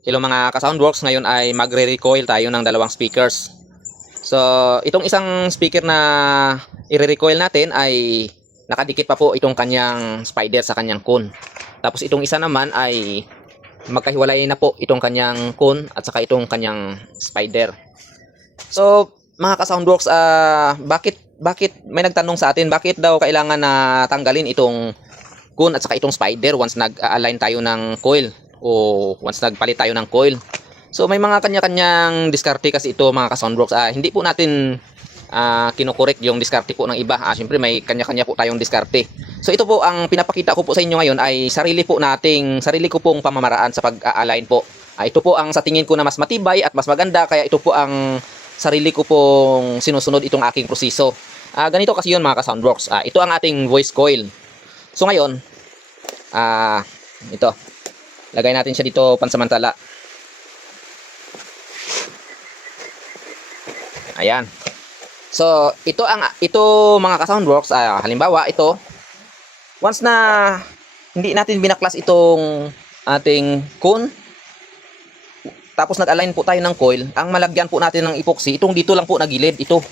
Hello mga ka-Soundworks, ngayon ay magre-recoil tayo ng dalawang speakers. So, itong isang speaker na i-recoil natin ay nakadikit pa po itong kanyang spider sa kanyang cone. Tapos itong isa naman ay magkahiwalay na po itong kanyang cone at saka itong kanyang spider. So, mga ka-Soundworks, bakit may nagtanong sa atin, bakit daw kailangan na tanggalin itong cone at saka itong spider once nag-align tayo ng coil o once nagpalit tayo ng coil. So may mga kanya-kanyang diskarte kasi ito mga ka-Soundworks. Hindi po natin kinokorek yung diskarte po ng iba. Siyempre may kanya-kanya po tayong diskarte. So ito po ang pinapakita ko po sa inyo ngayon ay sarili ko pong pamamaraan sa pag-align po. Ito po ang sa tingin ko na mas matibay at mas maganda, kaya ito po ang sarili ko pong sinusunod itong aking proseso. Ganito kasi yun mga ka-Soundworks. Ito ang ating voice coil. So ngayon, ito, lagay natin siya dito pansamantala. Ayan. So ito mga ka-Soundworks, halimbawa ito, once na hindi natin binaklas itong ating cone, tapos nag-align po tayo ng coil, ang malagyan po natin ng epoxy, itong dito lang po na gilid, ito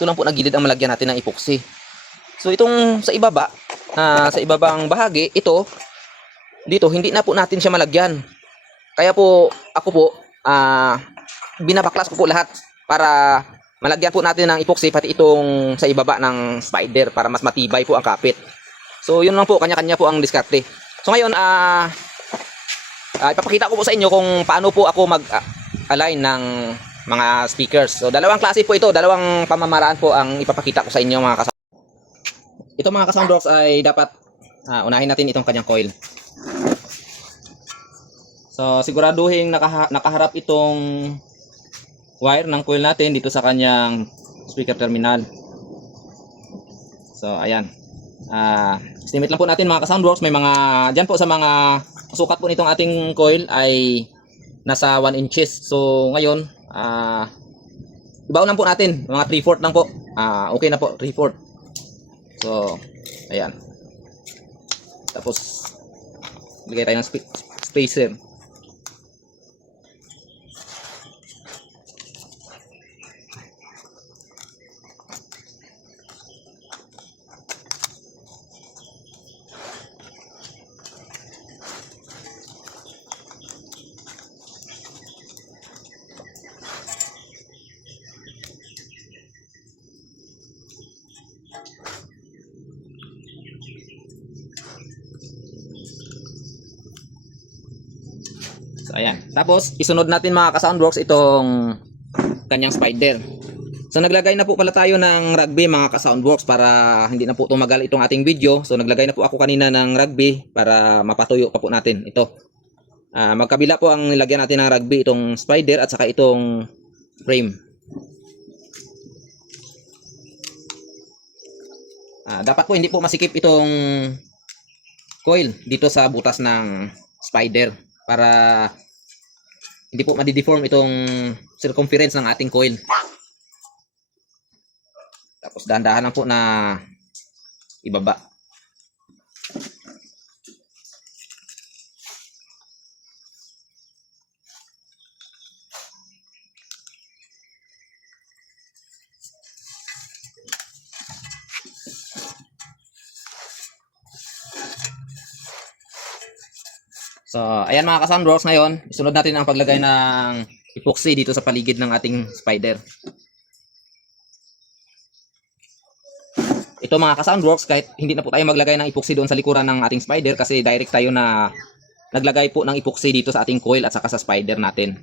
lang po na gilid ang malagyan natin ng epoxy. So itong sa ibaba, sa ibabang bahagi, ito dito hindi na po natin siya malagyan. Kaya po ako po binabaklas ko po lahat para malagyan po natin ng epoxy pati itong sa ibaba ng spider para mas matibay po ang kapit. So yun lang po, kanya-kanya po ang diskarte. So ngayon ipapakita ko po sa inyo kung paano po ako mag-align ng mga speakers. So dalawang klase po ito, dalawang pamamaraan po ang ipapakita ko sa inyo mga kasama. Ito mga ka-Soundworks ay dapat unahin natin itong kanyang coil. So siguraduhin nakaharap itong wire ng coil natin dito sa kanyang speaker terminal. So ayan. Estimate lang po natin mga ka-Soundworks, may mga dyan po sa mga sukat po nitong ating coil ay nasa 1 inches. So ngayon ibaon lang po natin, mga 3/4 lang po. Okay na po, 3/4. So ayan. Tapos lagay tayo ng spacer. So ayan. Tapos isunod natin mga ka-Soundworks itong kanyang spider. So naglagay na po pala tayo ng rugby mga ka-Soundworks para hindi na po tumagal itong ating video. So naglagay na po ako kanina ng rugby para mapatuyo pa po natin ito. Magkabila po ang nilagyan natin ng rugby, itong spider at saka itong frame. Dapat po hindi po masikip itong coil dito sa butas ng spider para hindi po madideform itong circumference ng ating coil. Tapos dahan-dahan lang po na ibaba. So, ayan mga ka-Soundworks, ngayon, isunod natin ang paglagay ng epoxy dito sa paligid ng ating spider. Ito mga ka-Soundworks, kahit hindi na po tayo maglagay ng epoxy doon sa likuran ng ating spider kasi direct tayo na naglagay po ng epoxy dito sa ating coil at saka sa spider natin.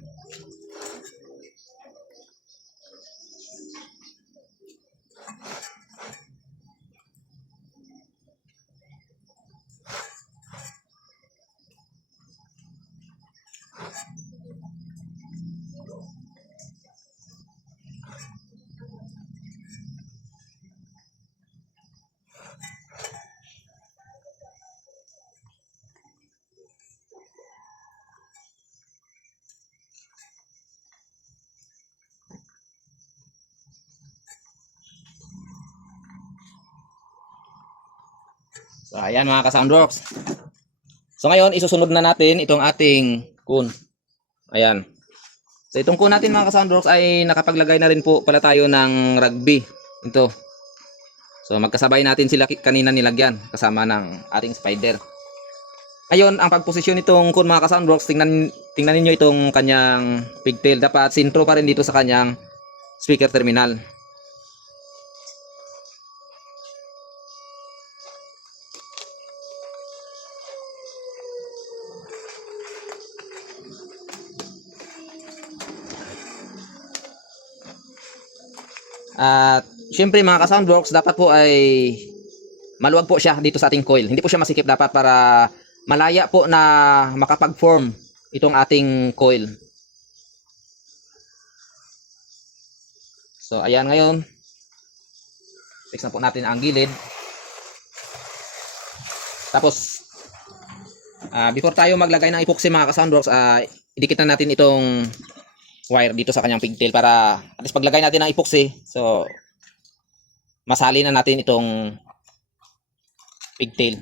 So ayan mga ka-Soundworks. So ngayon isusunod na natin itong ating cone. Ayan. So itong ko natin mga ka-Soundworks ay nakapaglagay na rin po pala tayo ng rugby. Ito. So magkasabay natin sila kanina nilagyan kasama ng ating spider. Ngayon, ang pagposisyon nitong kun mga ka-Soundworks, tingnan niyo itong kanyang pigtail. Dapat sintro pa rin dito sa kanyang speaker terminal. At syempre mga ka-Soundworks, dapat po ay maluwag po siya dito sa ating coil. Hindi po siya masikip dapat para malaya po na makapag-form itong ating coil. So ayan, ngayon fix na po natin ang gilid. Tapos before tayo maglagay ng epoxy mga ka-Soundworks, idikit na natin itong wire dito sa kanyang pigtail para at least paglagay natin ng epoxy, so masali na natin itong pigtail.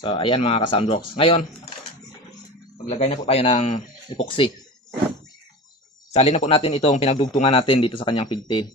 So ayan mga ka-Soundworks. Ngayon, maglagay na po tayo ng epoxy. Salin na po natin itong pinagdugtungan natin dito sa kanyang pigtail.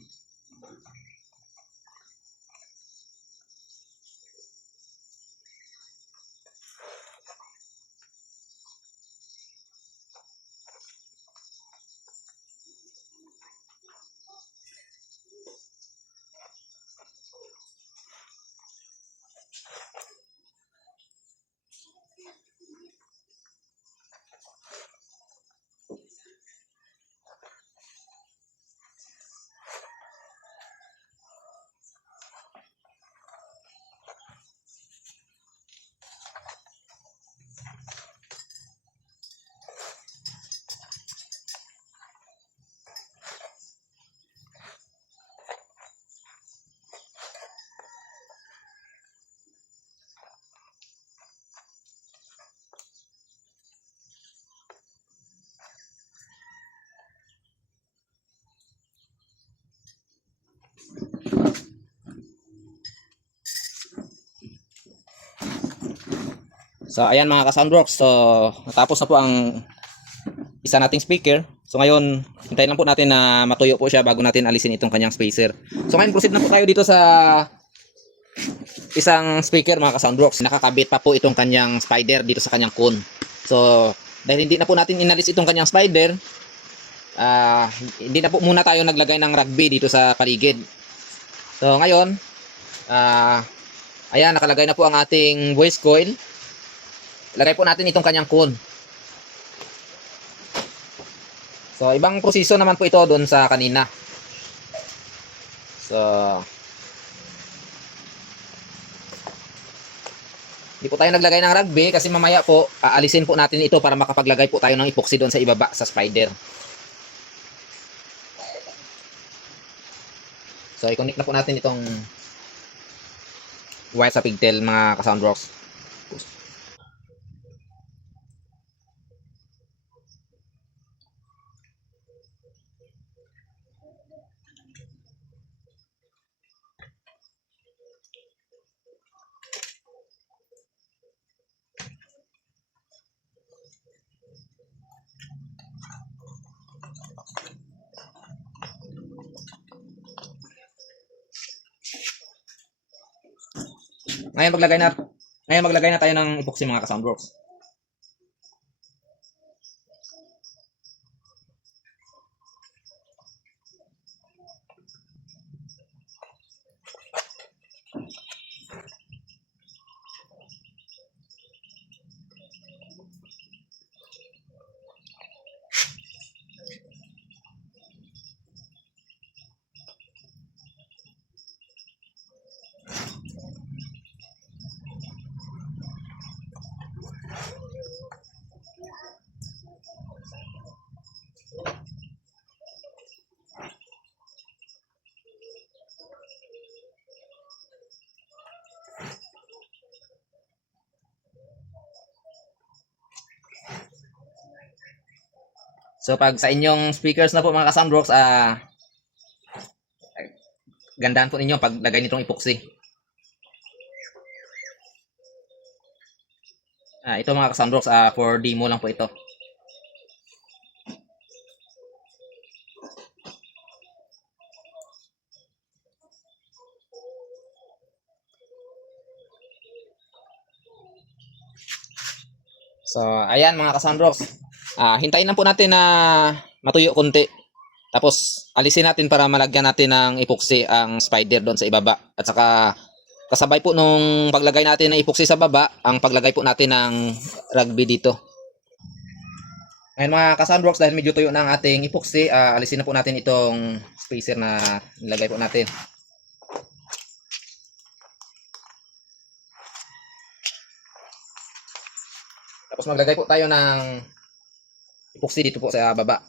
So ayan mga ka-Soundworks, so natapos na po ang isa nating speaker. So ngayon, hintayin lang po natin na matuyo po siya bago natin alisin itong kanyang spacer. So ngayon, proceed na po tayo dito sa isang speaker mga ka-Soundworks. Nakakabit pa po itong kanyang spider dito sa kanyang cone. So dahil hindi na po natin inalis itong kanyang spider, hindi na po muna tayo naglagay ng rugby dito sa paligid. So ngayon, ayan, nakalagay na po ang ating voice coil. Lagay po natin itong kanyang cone. So ibang proseso naman po ito doon sa kanina. So hindi po tayo naglagay ng rugby kasi mamaya po aalisin po natin ito para makapaglagay po tayo ng epoxy doon sa ibaba sa spider. So i-connect na po natin itong wire sa pigtail mga ka-Soundworks. Ngayon maglagay na tayo ng epoxy mga ka-Soundworks. So pag sa inyong speakers na po mga ka-Soundworks, gandaan po ninyo pag lagay nitong epoxy. Ito mga ka-Soundworks, for demo lang po ito. So, ayan mga ka-Soundworks. Hintayin lang po natin na matuyo konti. Tapos, alisin natin para malagyan natin ng epoxy ang spider doon sa ibaba. At saka, kasabay po nung paglagay natin ng epoxy sa baba, ang paglagay po natin ng rugby dito. Ngayon mga ka-Soundworks, dahil medyo tuyo na ang ating epoxy, alisin na po natin itong spacer na nilagay po natin. Tapos maglagay po tayo ng epoxy dito po sa baba.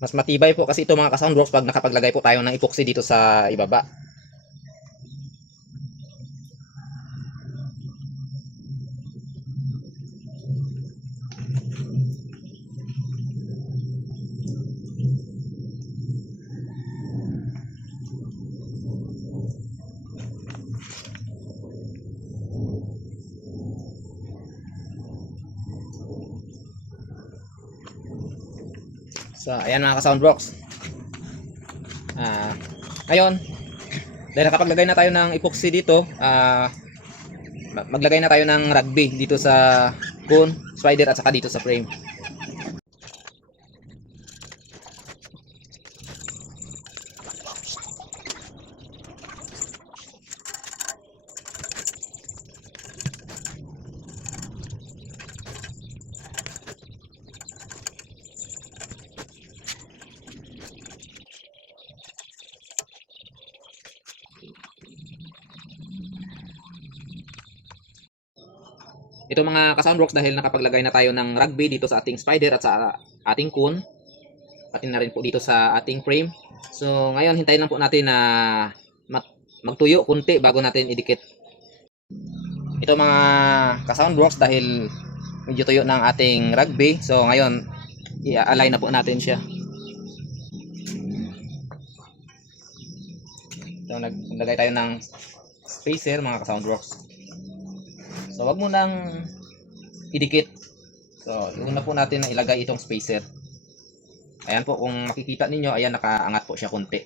Mas matibay po kasi ito mga ka-Soundworks pag nakapaglagay po tayo ng epoxy dito sa ibaba. So, ayan mga ka-Soundworks. Ngayon, dahil nakapaglagay na tayo ng epoxy dito, maglagay na tayo ng rugby dito sa cone, spider at saka dito sa frame. Ito mga ka-Soundworks, dahil nakapaglagay na tayo ng rugby dito sa ating spider at sa ating cone, pati na rin po dito sa ating frame. So ngayon hintayin lang po natin na magtuyo kunti bago natin idikit. Ito mga ka-Soundworks, dahil medyo tuyo ng ating rugby, so ngayon i-align na po natin siya. So naglagay tayo ng spacer mga ka-Soundworks. So wag mo nang idikit. So una po natin na ilagay itong spacer. Ayan po, kung makikita ninyo, ayan nakaangat po siya konti.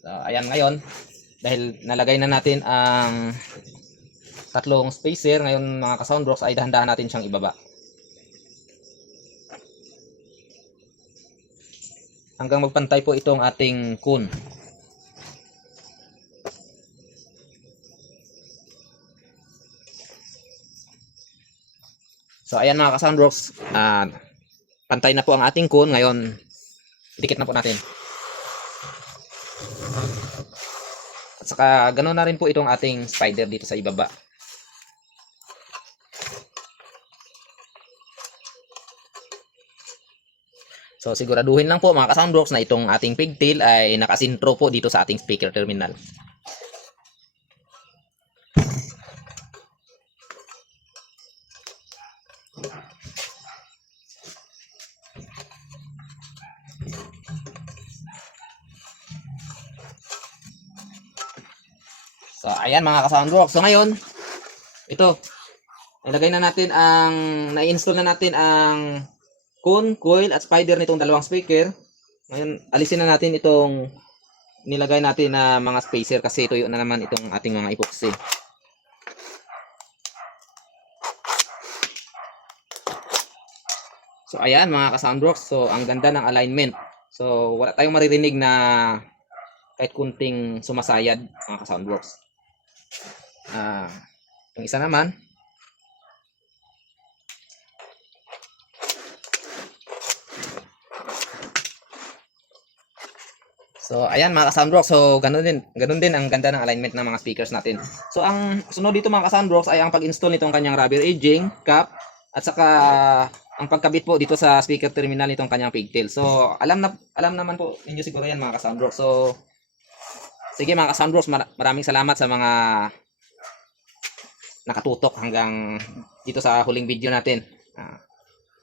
So ayan, ngayon dahil nalagay na natin ang tatlong spacer, ngayon mga ka-Soundworks ay dahan-dahan natin siyang ibaba. Hanggang magpantay po itong ating cone. So ayan mga ka-Soundworks, pantay na po ang ating cone. Ngayon, dikit na po natin. At saka ganoon na rin po itong ating spider dito sa ibaba. So siguraduhin lang po mga ka-Soundworks na itong ating pigtail ay nakasintro po dito sa ating speaker terminal. So ayan mga ka-Soundworks. So ngayon, ito, ilagay na natin na-install na natin ang cone, coil at spider nitong dalawang speaker. Ngayon, alisin na natin itong nilagay natin na mga spacer kasi tuyo na naman itong ating mga epoxy. So ayan mga ka-Soundworks, so ang ganda ng alignment. So wala tayong maririnig na kahit kunting sumasayad mga ka-Soundworks. Yung isa naman, so ayan mga ka-Soundworks, so ganun din ang ganda ng alignment ng mga speakers natin. So ang sunod dito mga ka-Soundworks ay ang pag-install nitong kanyang rubber aging cap at saka ang pagkabit po dito sa speaker terminal nitong kanyang pigtail. So alam naman po ninyo siguro yan mga ka-Soundworks. So sige mga ka-Soundworks, maraming salamat sa mga nakatutok hanggang dito sa huling video natin.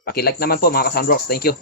Paki-like naman po mga ka-Soundworks. Thank you.